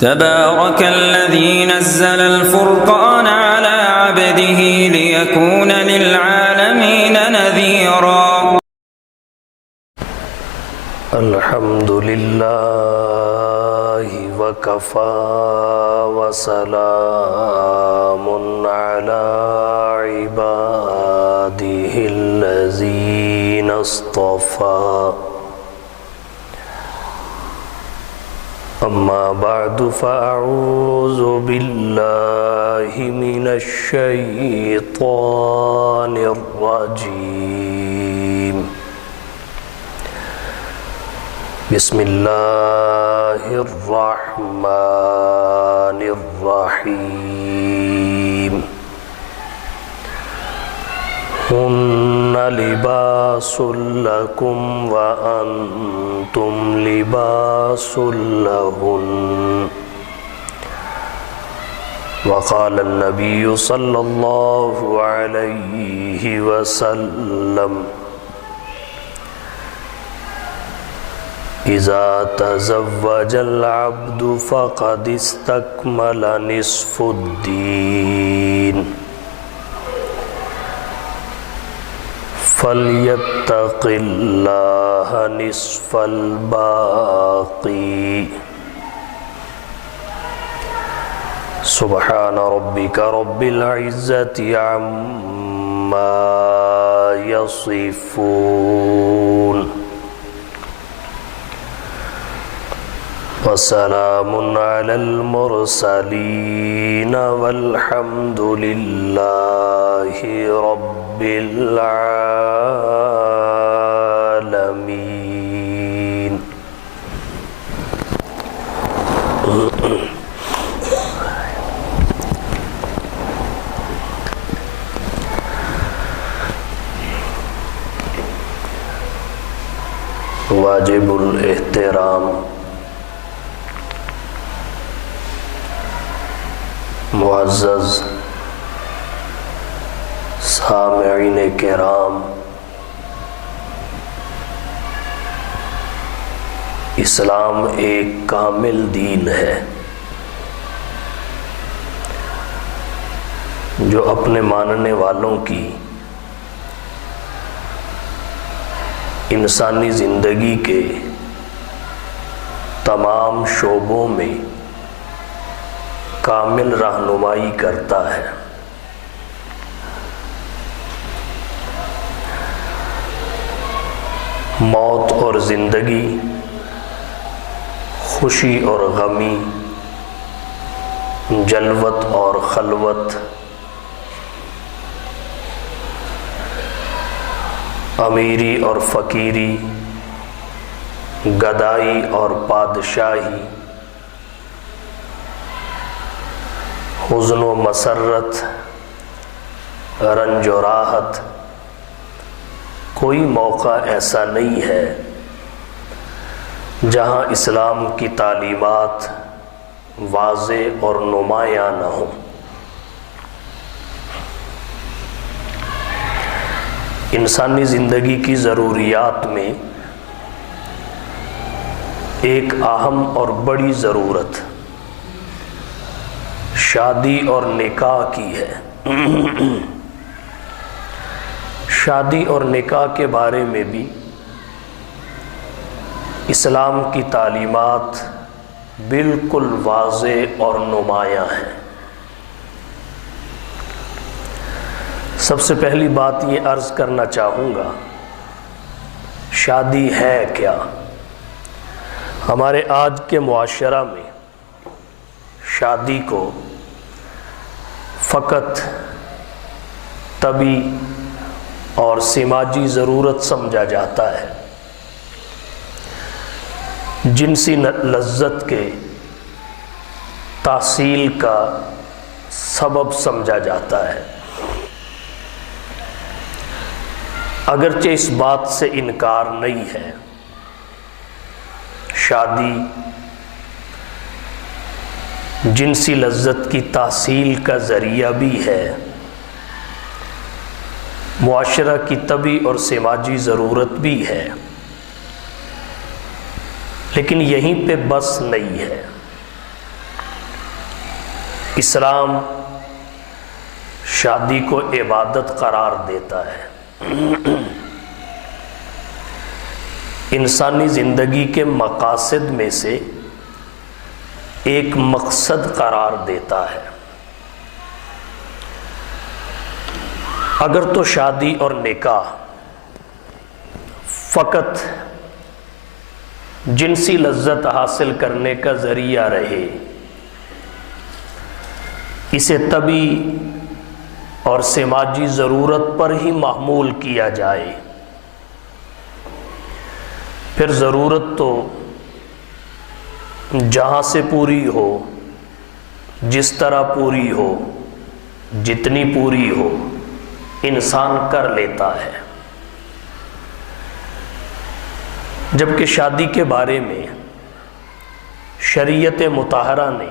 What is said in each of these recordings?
تبارك الذي نزل الفرقان على عبده ليكون للعالمين نذيرا. الحمد لله وكفى وسلام على عباده الذين اصطفى. أما بعد فأعوذ بالله من الشيطان الرجيم. بسم الله الرحمن الرحيم. هن لباس لكم وأنتم لباس لهن. وقال النبي صلى الله عليه وسلم: إذا تزوج العبد فقد استكمل نصف الدين فليتق الله نصف الباقي. سبحان ربك رب العزة عما يصفون وسلام على المرسلين والحمد لله رب العالمين. واجب الاحترام معزز سامعین کرام، اسلام ایک کامل دین ہے جو اپنے ماننے والوں کی انسانی زندگی کے تمام شعبوں میں کامل رہنمائی کرتا ہے. موت اور زندگی، خوشی اور غمی، جلوت اور خلوت، امیری اور فقیری، گدائی اور بادشاہی، حزن و مسرت، رنج و راحت، کوئی موقع ایسا نہیں ہے جہاں اسلام کی تعلیمات واضح اور نمایاں نہ ہوں. انسانی زندگی کی ضروریات میں ایک اہم اور بڑی ضرورت شادی اور نکاح کی ہے. شادی اور نکاح کے بارے میں بھی اسلام کی تعلیمات بالکل واضح اور نمایاں ہیں. سب سے پہلی بات یہ عرض کرنا چاہوں گا، شادی ہے کیا؟ ہمارے آج کے معاشرہ میں شادی کو فقط طبی اور سماجی ضرورت سمجھا جاتا ہے، جنسی لذت کے تحصیل کا سبب سمجھا جاتا ہے. اگرچہ اس بات سے انکار نہیں ہے، شادی جنسی لذت کی تحصیل کا ذریعہ بھی ہے، معاشرہ کی طبعی اور سماجی ضرورت بھی ہے، لیکن یہیں پہ بس نہیں ہے. اسلام شادی کو عبادت قرار دیتا ہے، انسانی زندگی کے مقاصد میں سے ایک مقصد قرار دیتا ہے۔ اگر تو شادی اور نکاح فقط جنسی لذت حاصل کرنے کا ذریعہ رہے، اسے طبی اور سماجی ضرورت پر ہی محمول کیا جائے، پھر ضرورت تو جہاں سے پوری ہو، جس طرح پوری ہو، جتنی پوری ہو، انسان کر لیتا ہے۔ جبکہ شادی کے بارے میں شریعت مطہرہ نے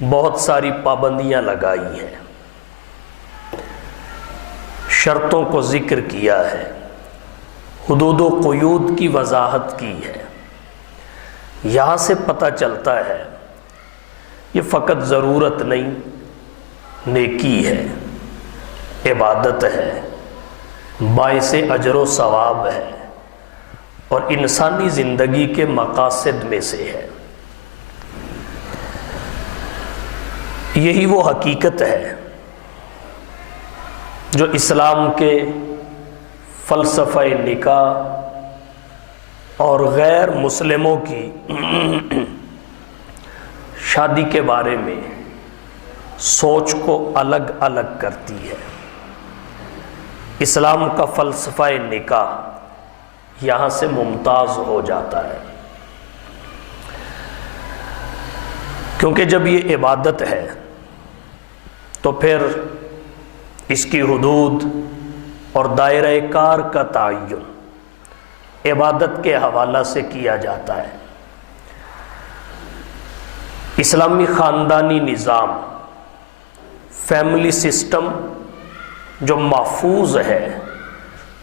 بہت ساری پابندیاں لگائی ہیں، شرطوں کو ذکر کیا ہے، حدود و قیود کی وضاحت کی ہے۔ یہاں سے پتہ چلتا ہے یہ فقط ضرورت نہیں، نیکی ہے، عبادت ہے، باعث اجر و ثواب ہے، اور انسانی زندگی کے مقاصد میں سے ہے۔ یہی وہ حقیقت ہے جو اسلام کے فلسفہ نکاح اور غیر مسلموں کی شادی کے بارے میں سوچ کو الگ الگ کرتی ہے۔ اسلام کا فلسفہ نکاح یہاں سے ممتاز ہو جاتا ہے، کیونکہ جب یہ عبادت ہے تو پھر اس کی حدود اور دائرہ کار کا تعین عبادت کے حوالہ سے کیا جاتا ہے۔ اسلامی خاندانی نظام، فیملی سسٹم جو محفوظ ہے،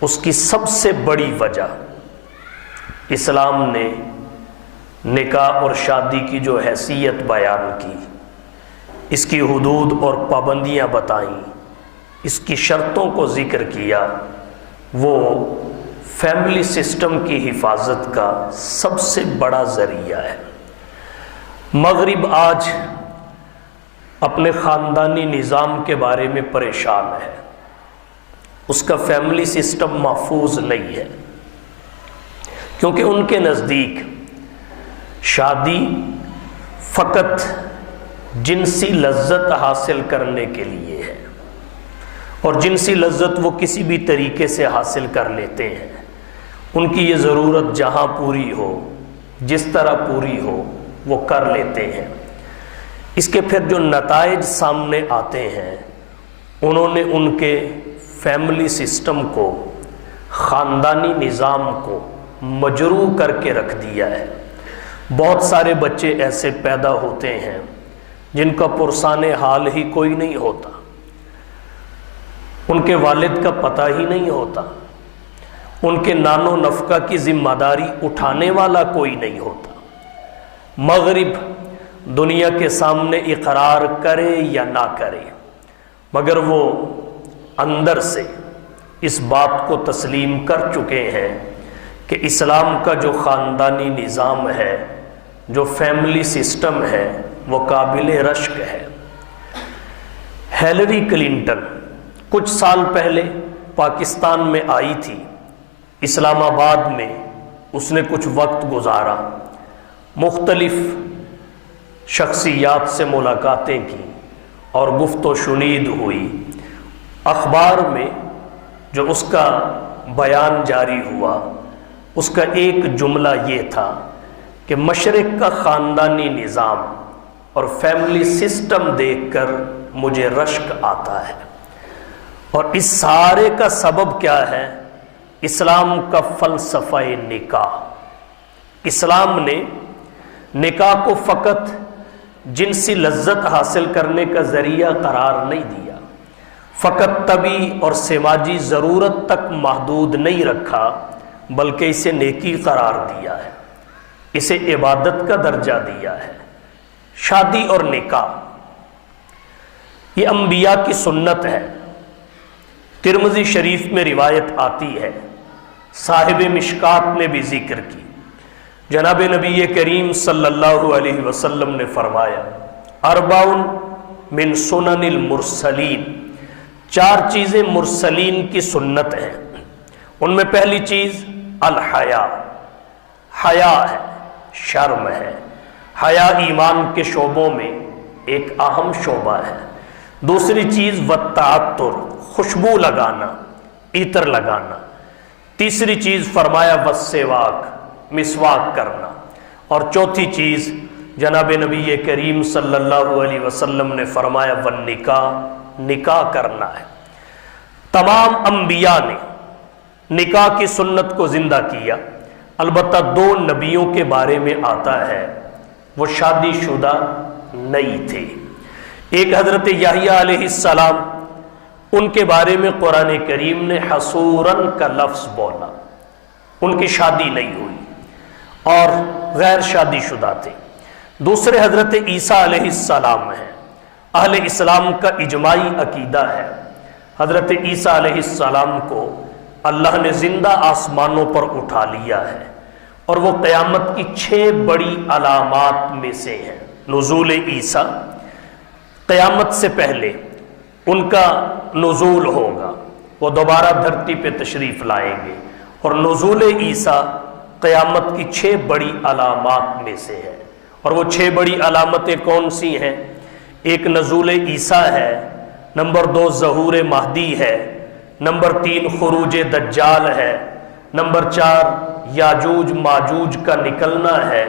اس کی سب سے بڑی وجہ اسلام نے نکاح اور شادی کی جو حیثیت بیان کی، اس کی حدود اور پابندیاں بتائیں، اس کی شرطوں کو ذکر کیا، وہ فیملی سسٹم کی حفاظت کا سب سے بڑا ذریعہ ہے۔ مغرب آج اپنے خاندانی نظام کے بارے میں پریشان ہے، اس کا فیملی سسٹم محفوظ نہیں ہے، کیونکہ ان کے نزدیک شادی فقط جنسی لذت حاصل کرنے کے لیے ہے، اور جنسی لذت وہ کسی بھی طریقے سے حاصل کر لیتے ہیں۔ ان کی یہ ضرورت جہاں پوری ہو، جس طرح پوری ہو، وہ کر لیتے ہیں۔ اس کے پھر جو نتائج سامنے آتے ہیں، انہوں نے ان کے فیملی سسٹم کو، خاندانی نظام کو مجروح کر کے رکھ دیا ہے۔ بہت سارے بچے ایسے پیدا ہوتے ہیں جن کا پرسان حال ہی کوئی نہیں ہوتا، ان کے والد کا پتہ ہی نہیں ہوتا، ان کے نان و نفقہ کی ذمہ داری اٹھانے والا کوئی نہیں ہوتا۔ مغرب دنیا کے سامنے اقرار کرے یا نہ کرے، مگر وہ اندر سے اس بات کو تسلیم کر چکے ہیں کہ اسلام کا جو خاندانی نظام ہے، جو فیملی سسٹم ہے، وہ قابل رشک ہے۔ ہیلری کلنٹن کچھ سال پہلے پاکستان میں آئی تھی، اسلام آباد میں اس نے کچھ وقت گزارا، مختلف شخصیات سے ملاقاتیں کی اور گفت و شنید ہوئی۔ اخبار میں جو اس کا بیان جاری ہوا، اس کا ایک جملہ یہ تھا کہ مشرق کا خاندانی نظام اور فیملی سسٹم دیکھ کر مجھے رشک آتا ہے، اور اس سارے کا سبب کیا ہے؟ اسلام کا فلسفہ نکاح۔ اسلام نے نکاح کو فقط جنسی لذت حاصل کرنے کا ذریعہ قرار نہیں دیا، فقط طبی اور سماجی ضرورت تک محدود نہیں رکھا، بلکہ اسے نیکی قرار دیا ہے، اسے عبادت کا درجہ دیا ہے۔ شادی اور نکاح یہ انبیاء کی سنت ہے۔ ترمذی شریف میں روایت آتی ہے، صاحب مشکات نے بھی ذکر کی، جناب نبی کریم صلی اللہ علیہ وسلم نے فرمایا اربعٌ من سنن المرسلین، 4 چیزیں مرسلین کی سنت ہیں۔ ان میں پہلی چیز الحیا، حیا ہے، شرم ہے۔ حیا ایمان کے شعبوں میں ایک اہم شعبہ ہے۔ دوسری چیز والتعطر، خوشبو لگانا، عطر لگانا۔ تیسری چیز فرمایا والسواک، مسواک کرنا۔ اور چوتھی چیز جناب نبی کریم صلی اللہ علیہ وسلم نے فرمایا والنکاح، نکاح کرنا ہے۔ تمام انبیاء نے نکاح کی سنت کو زندہ کیا، البتہ 2 نبیوں کے بارے میں آتا ہے وہ شادی شدہ نہیں تھے۔ ایک حضرت یحییٰ علیہ السلام، ان کے بارے میں قرآن کریم نے حصوراً کا لفظ بولا، ان کی شادی نہیں ہوئی اور غیر شادی شدہ تھے۔ دوسرے حضرت عیسیٰ علیہ السلام ہیں، اہل اسلام کا اجماعی عقیدہ ہے حضرت عیسیٰ علیہ السلام کو اللہ نے زندہ آسمانوں پر اٹھا لیا ہے، اور وہ قیامت کی 6 بڑی علامات میں سے ہیں۔ نزول عیسیٰ، قیامت سے پہلے ان کا نزول ہوگا، وہ دوبارہ دھرتی پہ تشریف لائیں گے، اور نزول عیسیٰ قیامت کی 6 بڑی علامات میں سے ہے۔ اور وہ 6 بڑی علامتیں کون سی ہیں؟ ایک نزول عیسیٰ ہے، نمبر 2 ظہور مہدی ہے، نمبر 3 خروج دجال ہے، نمبر 4 یاجوج ماجوج کا نکلنا ہے،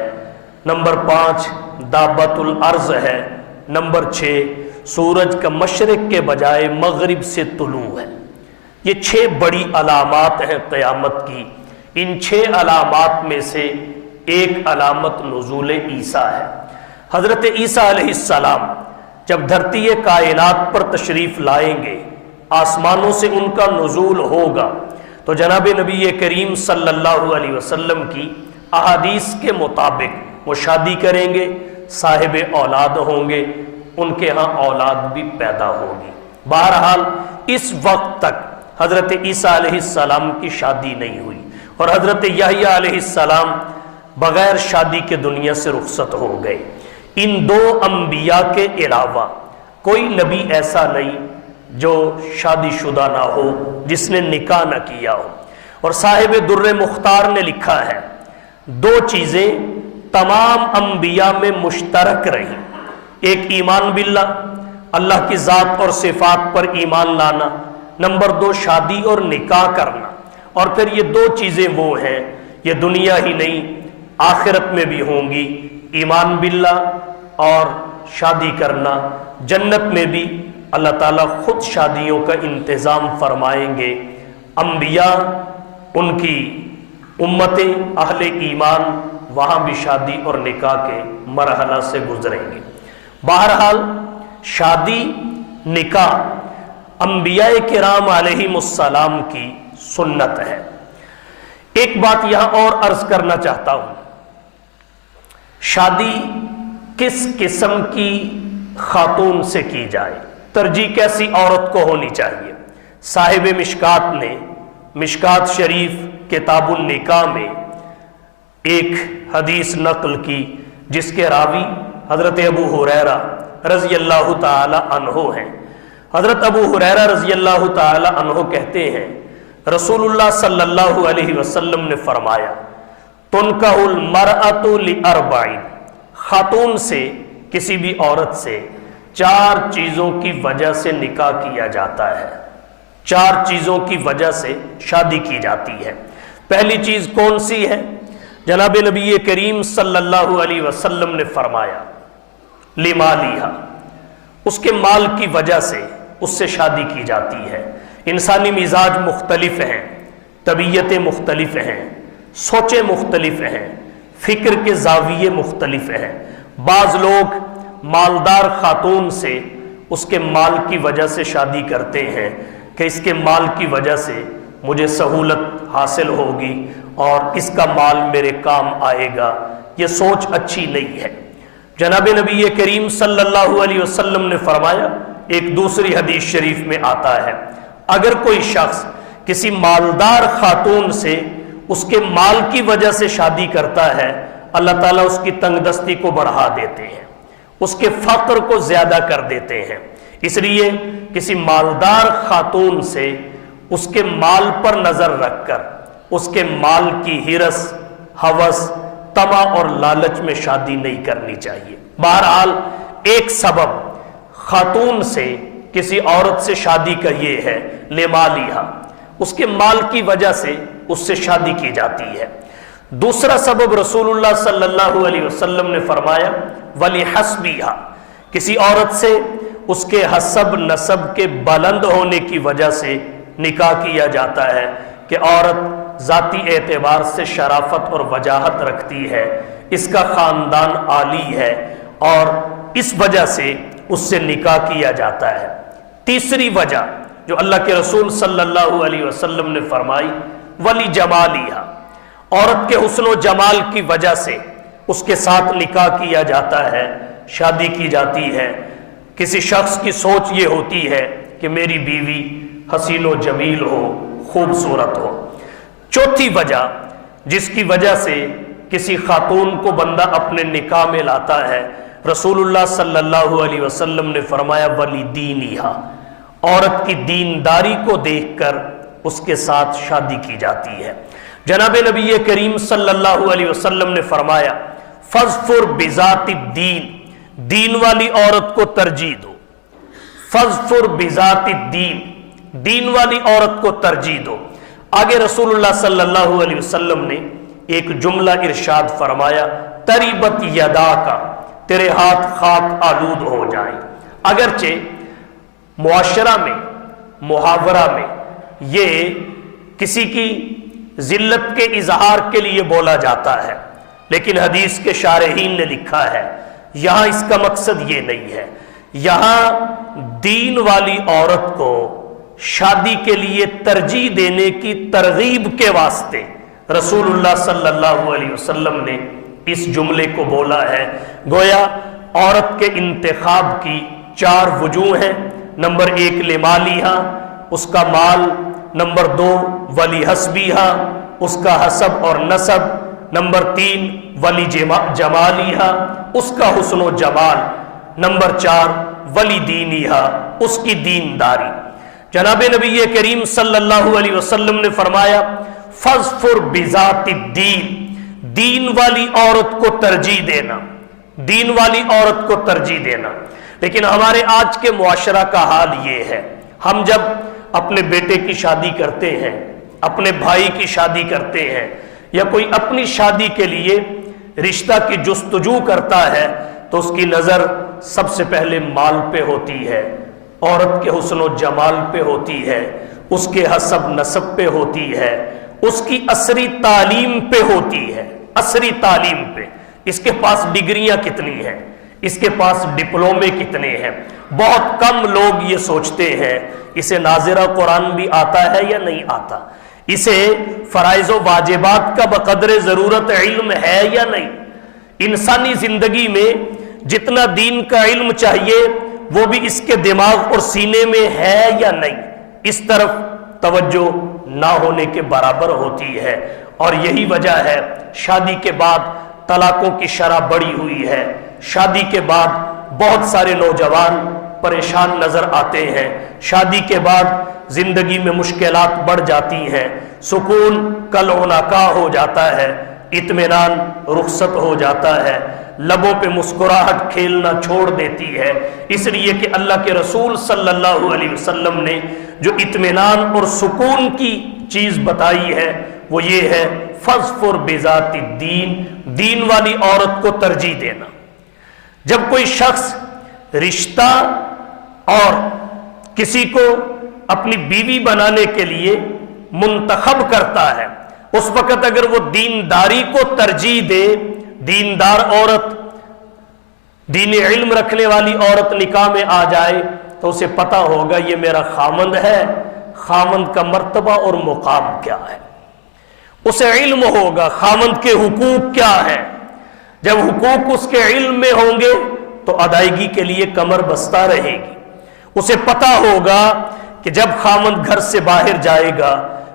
نمبر 5 دابت الارض ہے، نمبر 6 سورج کا مشرق کے بجائے مغرب سے طلوع ہے۔ یہ 6 بڑی علامات ہیں قیامت کی۔ ان 6 علامات میں سے ایک علامت نزول عیسیٰ ہے۔ حضرت عیسیٰ علیہ السلام جب دھرتی کائنات پر تشریف لائیں گے، آسمانوں سے ان کا نزول ہوگا، تو جناب نبی کریم صلی اللہ علیہ وسلم کی احادیث کے مطابق وہ شادی کریں گے، صاحب اولاد ہوں گے، ان کے ہاں اولاد بھی پیدا ہوگی۔ بہرحال اس وقت تک حضرت عیسیٰ علیہ السلام کی شادی نہیں ہوئی، اور حضرت یحییٰ علیہ السلام بغیر شادی کے دنیا سے رخصت ہو گئے۔ ان 2 انبیاء کے علاوہ کوئی نبی ایسا نہیں جو شادی شدہ نہ ہو، جس نے نکاح نہ کیا ہو۔ اور صاحب در مختار نے لکھا ہے 2 چیزیں تمام انبیاء میں مشترک رہی، ایک ایمان باللہ، اللہ کی ذات اور صفات پر ایمان لانا، نمبر 2 شادی اور نکاح کرنا۔ اور پھر یہ 2 چیزیں وہ ہیں، یہ دنیا ہی نہیں آخرت میں بھی ہوں گی، ایمان باللہ اور شادی کرنا۔ جنت میں بھی اللہ تعالیٰ خود شادیوں کا انتظام فرمائیں گے، انبیاء، ان کی امتیں، اہل ایمان وہاں بھی شادی اور نکاح کے مرحلہ سے گزریں گے۔ بہرحال شادی نکاح انبیاء کرام علیہم السلام کی سنت ہے۔ ایک بات یہاں اور عرض کرنا چاہتا ہوں، شادی کس قسم کی خاتون سے کی جائے، ترجیح کیسی عورت کو ہونی چاہیے؟ صاحب مشکات نے مشکات شریف کتاب النکاح میں ایک حدیث نقل کی، جس کے راوی حضرت ابو ہریرہ رضی اللہ تعالی عنہ ہیں۔ حضرت ابو ہریرہ رضی اللہ تعالی عنہ کہتے ہیں رسول اللہ صلی اللہ علیہ وسلم نے فرمایا تنکح المرأۃ لأربع، خاتون سے، کسی بھی عورت سے 4 چیزوں کی وجہ سے نکاح کیا جاتا ہے، 4 چیزوں کی وجہ سے شادی کی جاتی ہے۔ پہلی چیز کون سی ہے؟ جناب نبی کریم صلی اللہ علیہ وسلم نے فرمایا لمالہا، اس کے مال کی وجہ سے اس سے شادی کی جاتی ہے۔ انسانی مزاج مختلف ہیں، طبیعتیں مختلف ہیں، سوچیں مختلف ہیں، فکر کے زاویے مختلف ہیں۔ بعض لوگ مالدار خاتون سے اس کے مال کی وجہ سے شادی کرتے ہیں کہ اس کے مال کی وجہ سے مجھے سہولت حاصل ہوگی اور اس کا مال میرے کام آئے گا۔ یہ سوچ اچھی نہیں ہے۔ جناب نبی کریم صلی اللہ علیہ وسلم نے فرمایا ایک دوسری حدیث شریف میں آتا ہے اگر کوئی شخص کسی مالدار خاتون سے اس کے مال کی وجہ سے شادی کرتا ہے، اللہ تعالیٰ اس کی تنگ دستی کو بڑھا دیتے ہیں، اس کے فقر کو زیادہ کر دیتے ہیں۔ اس لیے کسی مالدار خاتون سے اس کے مال پر نظر رکھ کر اس کے مال کی ہرس، ہوس، طمع اور لالچ میں شادی نہیں کرنی چاہیے۔ بہرحال ایک سبب خاتون سے کسی عورت سے شادی کا یہ ہے لمالیہا، اس کے مال کی وجہ سے اس سے شادی کی جاتی ہے۔ دوسرا سبب رسول اللہ صلی اللہ علیہ وسلم نے فرمایا وَلِحَسْبِهَا، کسی عورت سے اس کے حسب نسب کے بلند ہونے کی وجہ سے نکاح کیا جاتا ہے کہ عورت ذاتی اعتبار سے شرافت اور وجاہت رکھتی ہے، اس کا خاندان عالی ہے اور اس وجہ سے اس سے نکاح کیا جاتا ہے۔ تیسری وجہ جو اللہ کے رسول صلی اللہ علیہ وسلم نے فرمائی وَلِجَمَالِهَا، عورت کے حسن و جمال کی وجہ سے اس کے ساتھ نکاح کیا جاتا ہے، شادی کی جاتی ہے۔ کسی شخص کی سوچ یہ ہوتی ہے کہ میری بیوی حسین و جمیل ہو، خوبصورت ہو۔ چوتھی وجہ جس کی وجہ سے کسی خاتون کو بندہ اپنے نکاح میں لاتا ہے، رسول اللہ صلی اللہ علیہ وسلم نے فرمایا وَلِدِينِهَا، عورت کی دینداری کو دیکھ کر اس کے ساتھ شادی کی جاتی ہے۔ جناب نبی کریم صلی اللہ علیہ وسلم نے فرمایا فَاظْفُرْ بِذَاتِ الدِّينِ، دین والی عورت کو ترجیح دو۔ فَاظْفُرْ بِذَاتِ الدِّينِ، دین والی عورت کو ترجیح دو۔ آگے رسول اللہ صلی اللہ علیہ وسلم نے ایک جملہ ارشاد فرمایا تریبت یداکا، تیرے ہاتھ خاک آلود ہو جائیں۔ اگرچہ معاشرہ میں، محاورہ میں یہ کسی کی ذلت کے اظہار کے لیے بولا جاتا ہے، لیکن حدیث کے شارحین نے لکھا ہے یہاں اس کا مقصد یہ نہیں ہے، یہاں دین والی عورت کو شادی کے لیے ترجیح دینے کی ترغیب کے واسطے رسول اللہ صلی اللہ علیہ وسلم نے اس جملے کو بولا ہے۔ گویا عورت کے انتخاب کی 4 وجوہ ہیں۔ نمبر 1 لمالیہا، اس کا مال۔ نمبر 2 ولی حسبیہا، اس کا حسب اور نسب۔ نمبر 3 ولی جمالیہا، اس کا حسن و جمال۔ نمبر 4 ولی دینیہا، اس کی دینداری۔ جناب نبی کریم صلی اللہ علیہ وسلم نے فرمایا فَاظْفُرْ بِذَاتِ الدِّينِ، دین والی عورت کو ترجیح دینا، دین والی عورت کو ترجیح دینا۔ لیکن ہمارے آج کے معاشرہ کا حال یہ ہے، ہم جب اپنے بیٹے کی شادی کرتے ہیں، اپنے بھائی کی شادی کرتے ہیں، یا کوئی اپنی شادی کے لیے رشتہ کی جستجو کرتا ہے تو اس کی نظر سب سے پہلے مال پہ ہوتی ہے، عورت کے حسن و جمال پہ ہوتی ہے، اس کے حسب نسب پہ ہوتی ہے، اس کی عصری تعلیم پہ ہوتی ہے، عصری تعلیم پہ۔ اس کے پاس ڈگریاں کتنی ہیں، اس کے پاس ڈپلومے کتنے ہیں۔ بہت کم لوگ یہ سوچتے ہیں اسے ناظرہ قرآن بھی آتا ہے یا نہیں آتا، اسے فرائض و واجبات کا بقدر ضرورت علم ہے یا نہیں، انسانی زندگی میں جتنا دین کا علم چاہیے وہ بھی اس کے دماغ اور سینے میں ہے یا نہیں، اس طرف توجہ نہ ہونے کے برابر ہوتی ہے۔ اور یہی وجہ ہے شادی کے بعد طلاقوں کی شرح بڑھی ہوئی ہے، شادی کے بعد بہت سارے نوجوان پریشان نظر آتے ہیں، شادی کے بعد زندگی میں مشکلات بڑھ جاتی ہیں، سکون کل عنقا ہو جاتا ہے، اطمینان رخصت ہو جاتا ہے، لبوں پہ مسکراہٹ کھیلنا چھوڑ دیتی ہے، اس لیے کہ اللہ کے رسول صلی اللہ علیہ وسلم نے جو اطمینان اور سکون کی چیز بتائی ہے وہ یہ ہے فَاظْفُرْ بِذَاتِ الدِّينِ، دین والی عورت کو ترجیح دینا۔ جب کوئی شخص رشتہ اور کسی کو اپنی بیوی بنانے کے لیے منتخب کرتا ہے، اس وقت اگر وہ دینداری کو ترجیح دے، دیندار عورت، دین علم رکھنے والی عورت نکاح میں آ جائے تو اسے پتا ہوگا یہ میرا خامند ہے، خامند کا مرتبہ اور مقام کیا ہے، اسے علم ہوگا خامند کے حقوق کیا ہے۔ جب حقوق اس کے علم میں ہوں گے تو ادائیگی کے لیے کمر بستہ رہے گی، اسے پتا ہوگا کہ جب خاوند گھر سے باہر جائے گا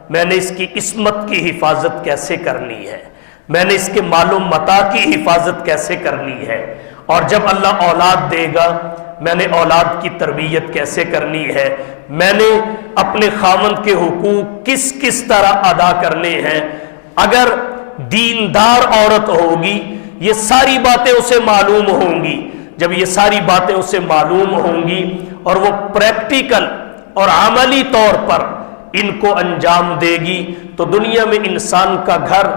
میں نے اس کی عصمت کی حفاظت کیسے کرنی ہے، میں نے اس کے مال و متاع کی حفاظت کیسے کرنی ہے، اور جب اللہ اولاد دے گا میں نے اولاد کی تربیت کیسے کرنی ہے، میں نے اپنے خاوند کے حقوق کس کس طرح ادا کرنے ہیں۔ اگر دیندار عورت ہوگی یہ ساری باتیں اسے معلوم ہوں گی، جب یہ ساری باتیں اسے معلوم ہوں گی اور وہ پریکٹیکل اور عملی طور پر ان کو انجام دے گی تو دنیا میں انسان کا گھر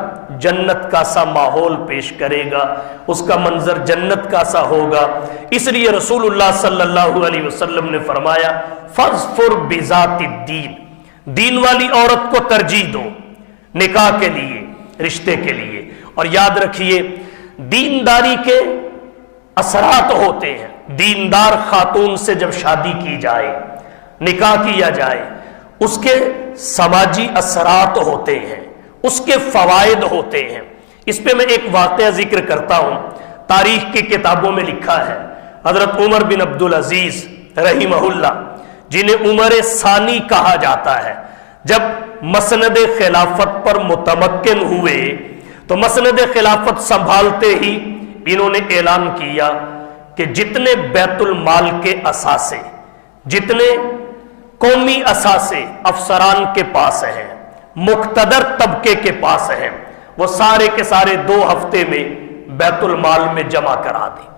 جنت کا سا ماحول پیش کرے گا، اس کا منظر جنت کا سا ہوگا۔ اس لیے رسول اللہ صلی اللہ علیہ وسلم نے فرمایا فَاظْفُرْ بِذَاتِ الدِّينِ، دین والی عورت کو ترجیح دو نکاح کے لیے، رشتے کے لیے۔ اور یاد رکھیے دینداری کے اثرات ہوتے ہیں، دیندار خاتون سے جب شادی کی جائے، نکاح کیا جائے، اس کے سماجی اثرات ہوتے ہیں، اس کے فوائد ہوتے ہیں۔ اس پہ میں ایک واقعہ ذکر کرتا ہوں، تاریخ کی کتابوں میں لکھا ہے حضرت عمر بن عبدالعزیز رحمہ اللہ، جنہیں عمر ثانی کہا جاتا ہے، جب مسند خلافت پر متمکن ہوئے تو مسند خلافت سنبھالتے ہی انہوں نے اعلان کیا کہ جتنے بیت المال کے اثاثے، جتنے قومی اثاثے افسران کے پاس ہیں، مقتدر طبقے کے پاس ہیں، وہ سارے کے سارے 2 ہفتے میں بیت المال میں جمع کرا دیں۔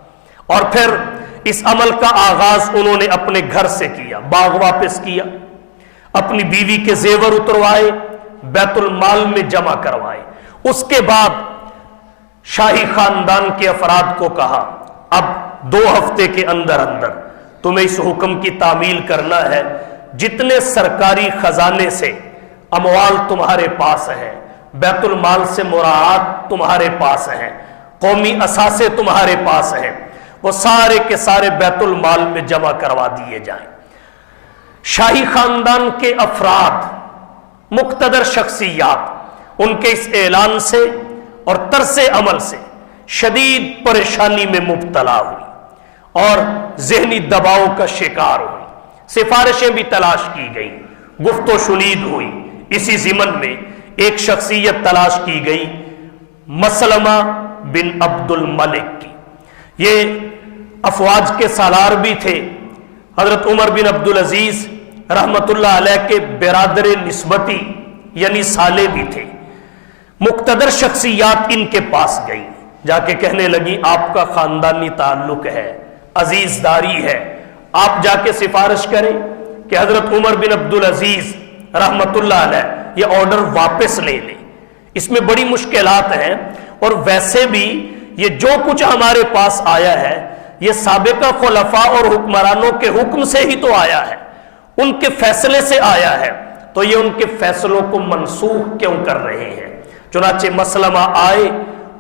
اور پھر اس عمل کا آغاز انہوں نے اپنے گھر سے کیا، باغ واپس کیا، اپنی بیوی کے زیور اتروائے، بیت المال میں جمع کروائے۔ اس کے بعد شاہی خاندان کے افراد کو کہا اب 2 ہفتے کے اندر اندر تمہیں اس حکم کی تعمیل کرنا ہے، جتنے سرکاری خزانے سے اموال تمہارے پاس ہیں، بیت المال سے مراعات تمہارے پاس ہیں، قومی اثاثے تمہارے پاس ہیں، وہ سارے کے سارے بیت المال میں جمع کروا دیے جائیں۔ شاہی خاندان کے افراد، مقتدر شخصیات، ان کے اس اعلان سے اور طرز عمل سے شدید پریشانی میں مبتلا ہوئی اور ذہنی دباؤ کا شکار ہوئی۔ سفارشیں بھی تلاش کی گئی، گفت و شنید ہوئی۔ اسی ضمن میں ایک شخصیت تلاش کی گئی مسلمہ بن عبد الملک کی، یہ افواج کے سالار بھی تھے، حضرت عمر بن عبدالعزیز رحمت اللہ علیہ کے برادر نسبتی یعنی سالے بھی تھے۔ مقتدر شخصیات ان کے پاس گئی، جا کے کہنے لگی آپ کا خاندانی تعلق ہے، عزیز داری ہے، آپ جا کے سفارش کریں کہ حضرت عمر بن عبدالعزیز رحمت اللہ علیہ یہ آرڈر واپس لے لیں۔ اس میں بڑی مشکلات ہیں، اور ویسے بھی یہ جو کچھ ہمارے پاس آیا ہے یہ سابقہ خلفاء اور حکمرانوں کے حکم سے ہی تو آیا ہے، ان کے فیصلے سے آیا ہے، تو یہ ان کے فیصلوں کو منسوخ کیوں کر رہے ہیں؟ چنانچہ مسلمہ آئے،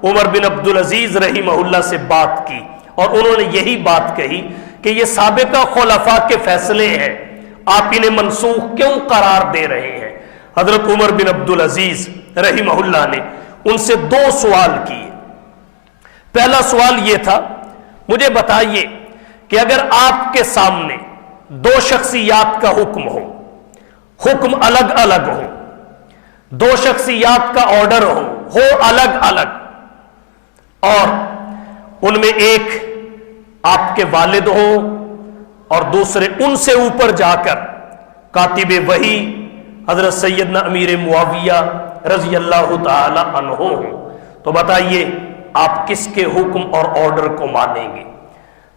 عمر بن عبدالعزیز رحمہ اللہ سے بات کی، اور انہوں نے یہی بات کہی کہ یہ سابقہ خلفاء کے فیصلے ہیں، آپ انہیں منسوخ کیوں قرار دے رہے ہیں؟ حضرت عمر بن عبدالعزیز رحمہ اللہ نے ان سے 2 سوال کیے۔ پہلا سوال یہ تھا، مجھے بتائیے کہ اگر آپ کے سامنے 2 شخصیات کا حکم ہو، حکم الگ الگ ہو، 2 شخصیات کا آرڈر ہو الگ الگ، اور ان میں ایک آپ کے والد ہو اور دوسرے ان سے اوپر جا کر کاتب وحی حضرت سیدنا امیر معاویہ رضی اللہ تعالی عنہ ہو، تو بتائیے آپ کس کے حکم اور آرڈر کو مانیں گے؟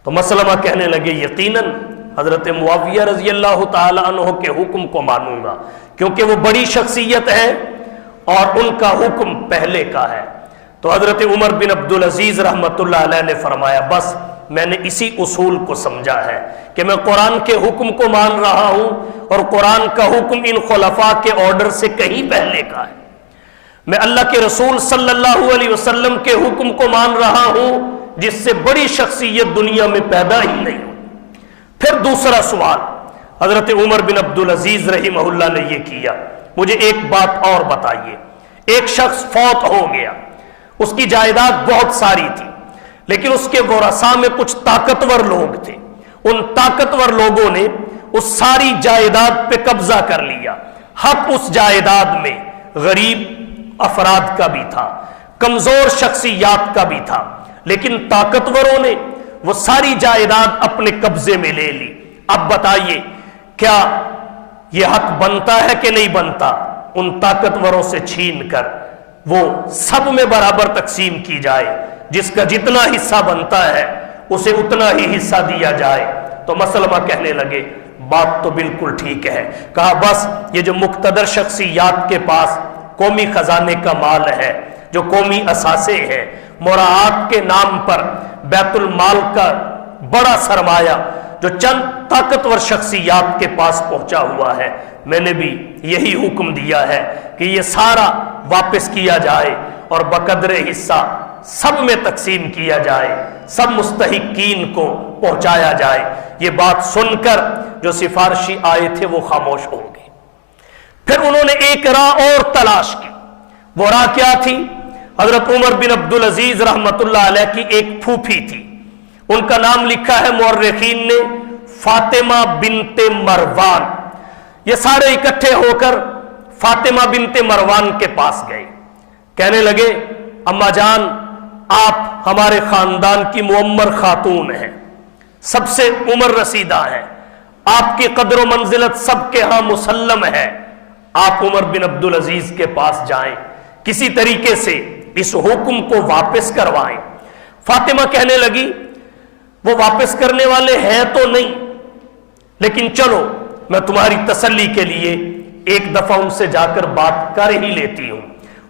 تو مسلمہ کہنے لگے یقیناً حضرت معاویہ رضی اللہ تعالی عنہ کے حکم کو مانوں گا، کیونکہ وہ بڑی شخصیت ہے اور ان کا حکم پہلے کا ہے۔ تو حضرت عمر بن عبدالعزیز رحمت اللہ علیہ نے فرمایا بس میں نے اسی اصول کو سمجھا ہے کہ میں قرآن کے حکم کو مان رہا ہوں، اور قرآن کا حکم ان خلفاء کے آرڈر سے کہیں پہلے کا ہے، میں اللہ کے رسول صلی اللہ علیہ وسلم کے حکم کو مان رہا ہوں جس سے بڑی شخصیت دنیا میں پیدا ہی نہیں ہوئی۔ پھر دوسرا سوال حضرت عمر بن عبدالعزیز رحمہ اللہ نے یہ کیا، مجھے ایک بات اور بتائیے، ایک شخص فوت ہو گیا، اس کی جائیداد بہت ساری تھی، لیکن اس کے ورثاء میں کچھ طاقتور لوگ تھے، ان طاقتور لوگوں نے اس ساری جائیداد پہ قبضہ کر لیا. حق اس جائیداد میں غریب افراد کا بھی تھا, کمزور شخصیات کا بھی تھا, لیکن طاقتوروں نے وہ ساری جائیداد اپنے قبضے میں لے لی. اب بتائیے کیا یہ حق بنتا ہے کہ نہیں بنتا؟ ان طاقتوروں سے چھین کر وہ سب میں برابر تقسیم کی جائے, جس کا جتنا حصہ بنتا ہے اسے اتنا ہی حصہ دیا جائے. تو مسلمہ کہنے لگے بات تو بالکل ٹھیک ہے. کہا بس یہ جو مقتدر شخصیات کے پاس قومی خزانے کا مال ہے, جو قومی اثاثے ہیں, مراعات کے نام پر بیت المال کا بڑا سرمایہ جو چند طاقتور شخصیات کے پاس پہنچا ہوا ہے, میں نے بھی یہی حکم دیا ہے کہ یہ سارا واپس کیا جائے اور بقدر حصہ سب میں تقسیم کیا جائے, سب مستحقین کو پہنچایا جائے. یہ بات سن کر جو سفارشی آئے تھے وہ خاموش ہو گئے. پھر انہوں نے ایک راہ اور تلاش کی. وہ راہ کیا تھی؟ حضرت عمر بن عبدالعزیز رحمت اللہ علیہ کی ایک پھوپھی تھی, ان کا نام لکھا ہے مورخین نے فاطمہ بنت مروان. یہ سارے اکٹھے ہو کر فاطمہ بنت مروان کے پاس گئے. کہنے لگے اما جان آپ ہمارے خاندان کی معمر خاتون ہیں, سب سے عمر رسیدہ ہیں, آپ کی قدر و منزلت سب کے ہاں مسلم ہے, آپ عمر بن عبدالعزیز کے پاس جائیں, کسی طریقے سے اس حکم کو واپس کروائیں. فاطمہ کہنے لگی وہ واپس کرنے والے ہیں تو نہیں, لیکن چلو میں تمہاری تسلی کے لیے ایک دفعہ ان سے جا کر بات کر ہی لیتی ہوں.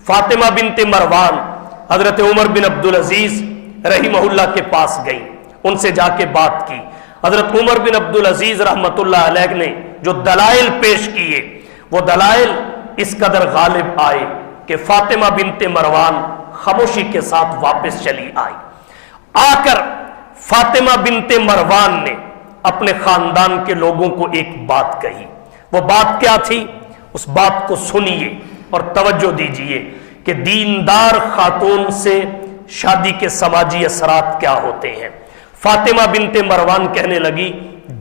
فاطمہ بنت مروان حضرت عمر بن عبدالعزیز رحمہ اللہ کے پاس گئی, ان سے جا کے بات کی. حضرت عمر بن عبدالعزیز رحمت اللہ علیہ نے جو دلائل پیش کیے وہ دلائل اس قدر غالب آئے کہ فاطمہ بنت مروان خاموشی کے ساتھ واپس چلی آئی. آ کر فاطمہ بنت مروان نے اپنے خاندان کے لوگوں کو ایک بات کہی. وہ بات کیا تھی؟ اس بات کو سنیے اور توجہ دیجئے کہ دیندار خاتون سے شادی کے سماجی اثرات کیا ہوتے ہیں. فاطمہ بنت مروان کہنے لگی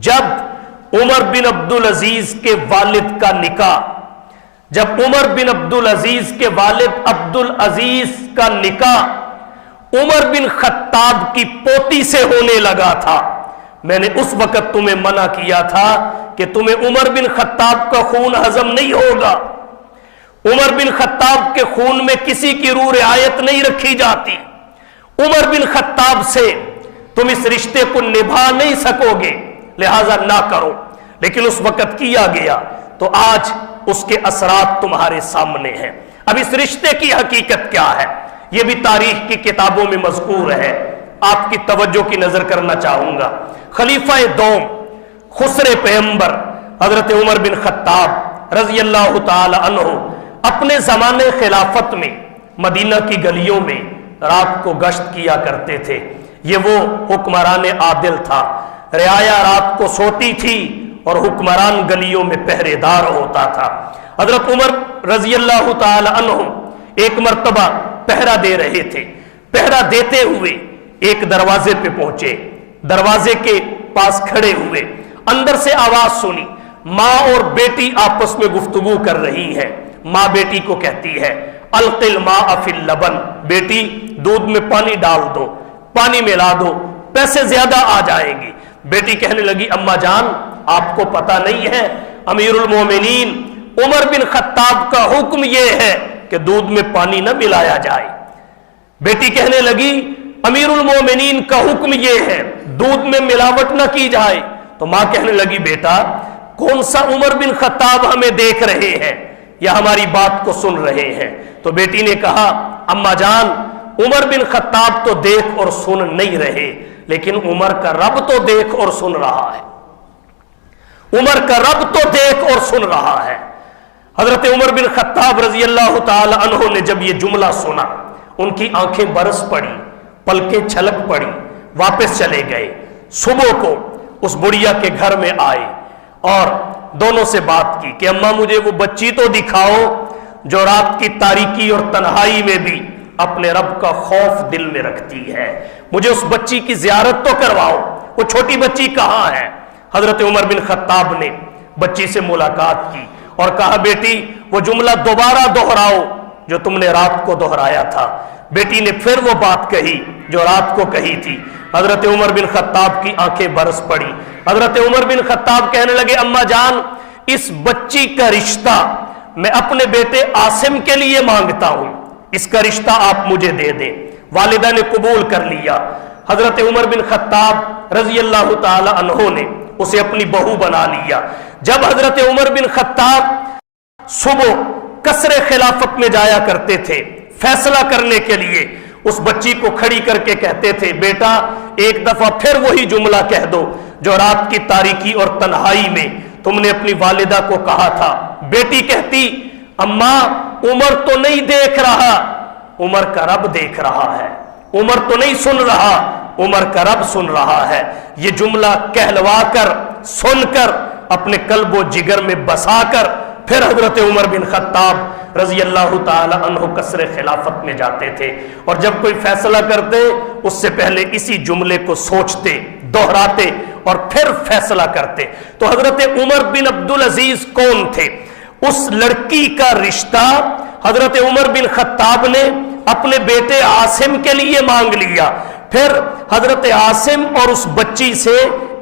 جب عمر بن عبدالعزیز کے والد کا نکاح, جب عمر بن عبدالعزیز کے والد عبدالعزیز کا نکاح عمر بن خطاب کی پوتی سے ہونے لگا تھا, میں نے اس وقت تمہیں منع کیا تھا کہ تمہیں عمر بن خطاب کا خون ہضم نہیں ہوگا. عمر بن خطاب کے خون میں کسی کی روح رعایت نہیں رکھی جاتی. عمر بن خطاب سے تم اس رشتے کو نبھا نہیں سکو گے, لہذا نہ کرو. لیکن اس وقت کیا گیا تو آج اس کے اثرات تمہارے سامنے ہیں. اب اس رشتے کی حقیقت کیا ہے یہ بھی تاریخ کی کتابوں میں مذکور ہے. آپ کی توجہ کی نظر کرنا چاہوں گا. خلیفہ دوم خسر پیغمبر حضرت عمر بن خطاب رضی اللہ تعالی عنہ اپنے زمانے خلافت میں مدینہ کی گلیوں میں رات کو گشت کیا کرتے تھے. یہ وہ حکمران عادل تھا, رعایا رات کو سوتی تھی اور حکمران گلیوں میں پہرے دار ہوتا تھا. حضرت عمر رضی اللہ تعالی عنہ ایک مرتبہ پہرا دے رہے تھے. پہرا دیتے ہوئے ایک دروازے پہ پہنچے, دروازے کے پاس کھڑے ہوئے, اندر سے آواز سنی, ماں اور بیٹی آپس میں گفتگو کر رہی ہیں. ماں بیٹی کو کہتی ہے القی الماء فی اللبن, بیٹی دودھ میں پانی ڈال دو, پانی ملا دو, پیسے زیادہ آ جائیں گے. بیٹی کہنے لگی اما جان آپ کو پتہ نہیں ہے امیر المومنین عمر بن خطاب کا حکم یہ ہے کہ دودھ میں پانی نہ ملایا جائے. بیٹی کہنے لگی امیر المومنین کا حکم یہ ہے دودھ میں ملاوٹ نہ کی جائے. تو ماں کہنے لگی بیٹا کون سا عمر بن خطاب ہمیں دیکھ رہے ہیں یا ہماری بات کو سن رہے ہیں؟ تو بیٹی نے کہا اما جان عمر بن خطاب تو دیکھ اور سن نہیں رہے, لیکن عمر کا رب تو دیکھ اور سن رہا ہے. عمر کا رب تو دیکھ اور سن رہا ہے. حضرت عمر بن خطاب رضی اللہ تعالی عنہ نے جب یہ جملہ سنا ان کی آنکھیں برس پڑی, پلکیں چھلک پڑی, واپس چلے گئے. صبح کو اس بڑھیا کے گھر میں آئے اور دونوں سے بات کی کہ اماں مجھے وہ بچی تو دکھاؤ جو رات کی تاریکی اور تنہائی میں بھی اپنے رب کا خوف دل میں رکھتی ہے, مجھے اس بچی کی زیارت تو کرواؤ, وہ چھوٹی بچی کہاں ہے؟ حضرت عمر بن خطاب نے بچی سے ملاقات کی اور کہا بیٹی وہ جملہ دوبارہ دہراؤ جو تم نے رات کو دہرایا تھا۔ بیٹی نے پھر وہ بات کہی جو رات کو کہی تھی۔ حضرت عمر بن خطاب کی آنکھیں برس پڑی۔ حضرت عمر بن خطاب کہنے لگے اماں جان اس بچی کا رشتہ میں اپنے بیٹے عاصم کے لیے مانگتا ہوں، اس کا رشتہ آپ مجھے دے دیں۔ والدہ نے قبول کر لیا۔ حضرت عمر بن خطاب رضی اللہ تعالی عنہ نے اسے اپنی بہو بنا لیا۔ جب حضرت عمر بن خطاب صبح قصر خلافت میں جایا کرتے تھے فیصلہ کرنے کے لیے، اس بچی کو کھڑی کر کے کہتے تھے بیٹا ایک دفعہ پھر وہی جملہ کہہ دو جو رات کی تاریکی اور تنہائی میں تم نے اپنی والدہ کو کہا تھا۔ بیٹی کہتی اماں عمر تو نہیں دیکھ رہا، عمر کا رب دیکھ رہا ہے، عمر تو نہیں سن رہا، عمر کا رب سن رہا ہے۔ یہ جملہ کہلوا کر سن کر اپنے قلب و جگر میں بسا کر پھر حضرت عمر بن خطاب رضی اللہ تعالی عنہ قصر خلافت میں جاتے تھے، اور جب کوئی فیصلہ کرتے اس سے پہلے اسی جملے کو سوچتے، دہراتے اور پھر فیصلہ کرتے۔ تو حضرت عمر بن عبدالعزیز کون تھے؟ اس لڑکی کا رشتہ حضرت عمر بن خطاب نے اپنے بیٹے عاصم کے لیے مانگ لیا۔ پھر حضرت عاصم اور اس بچی سے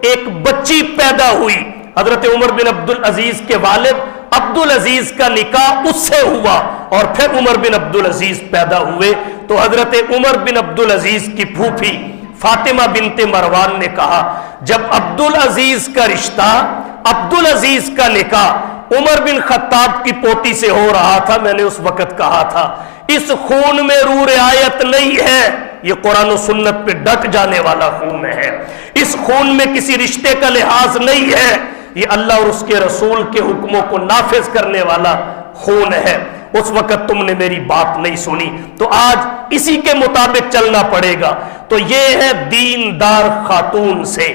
ایک بچی پیدا ہوئی۔ حضرت عمر بن عبدالعزیز کے والد عبدالعزیز کا نکاح اس سے ہوا اور پھر عمر بن عبدالعزیز پیدا ہوئے۔ تو حضرت عمر بن عبدالعزیز کی پھوپھی فاطمہ بنت مروان نے کہا جب عبدالعزیز کا رشتہ، عبدالعزیز کا نکاح عمر بن خطاب کی پوتی سے ہو رہا تھا، میں نے اس وقت کہا تھا اس خون میں روح رعایت نہیں ہے، یہ قرآن و سنت پہ ڈٹ جانے والا خون ہے، اس خون میں کسی رشتے کا لحاظ نہیں ہے، یہ اللہ اور اس کے رسول کے حکموں کو نافذ کرنے والا خون ہے۔ اس وقت تم نے میری بات نہیں سنی تو آج اسی کے مطابق چلنا پڑے گا۔ تو یہ ہے دیندار خاتون سے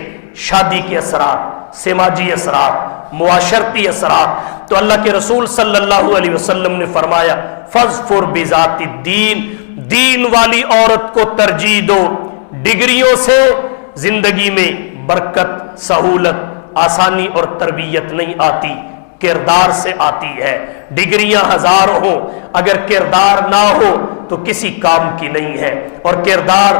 شادی کے اثرات، سماجی اثرات، معاشرتی اثرات۔ تو اللہ کے رسول صلی اللہ علیہ وسلم نے فرمایا فَاظْفُرْ بِذَاتِ الدِّین، دین والی عورت کو ترجیح دو۔ ڈگریوں سے زندگی میں برکت، سہولت، آسانی اور تربیت نہیں آتی، کردار سے آتی ہے۔ ڈگریاں ہزار ہوں اگر کردار نہ ہو تو کسی کام کی نہیں ہے، اور کردار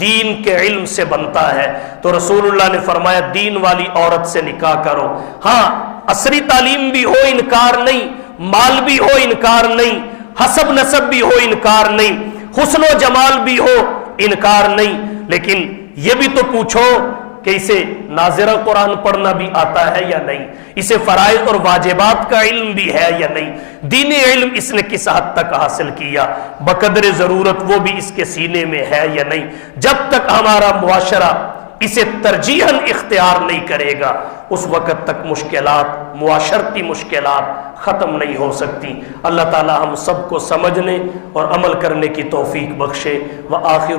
دین کے علم سے بنتا ہے۔ تو رسول اللہ نے فرمایا دین والی عورت سے نکاح کرو۔ ہاں عصری تعلیم بھی ہو انکار نہیں، مال بھی ہو انکار نہیں، حسب نسب بھی ہو انکار نہیں، حسن و جمال بھی ہو انکار نہیں، لیکن یہ بھی تو پوچھو کہ اسے ناظرہ قرآن پڑھنا بھی آتا ہے یا نہیں، اسے فرائض اور واجبات کا علم بھی ہے یا نہیں، دینی علم اس نے کس حد تک حاصل کیا، بقدر ضرورت وہ بھی اس کے سینے میں ہے یا نہیں۔ جب تک ہمارا معاشرہ اسے ترجیحاً اختیار نہیں کرے گا اس وقت تک مشکلات، معاشرتی مشکلات ختم نہیں ہو سکتی۔ اللہ تعالی ہم سب کو سمجھنے اور عمل کرنے کی توفیق بخشے۔ وآخر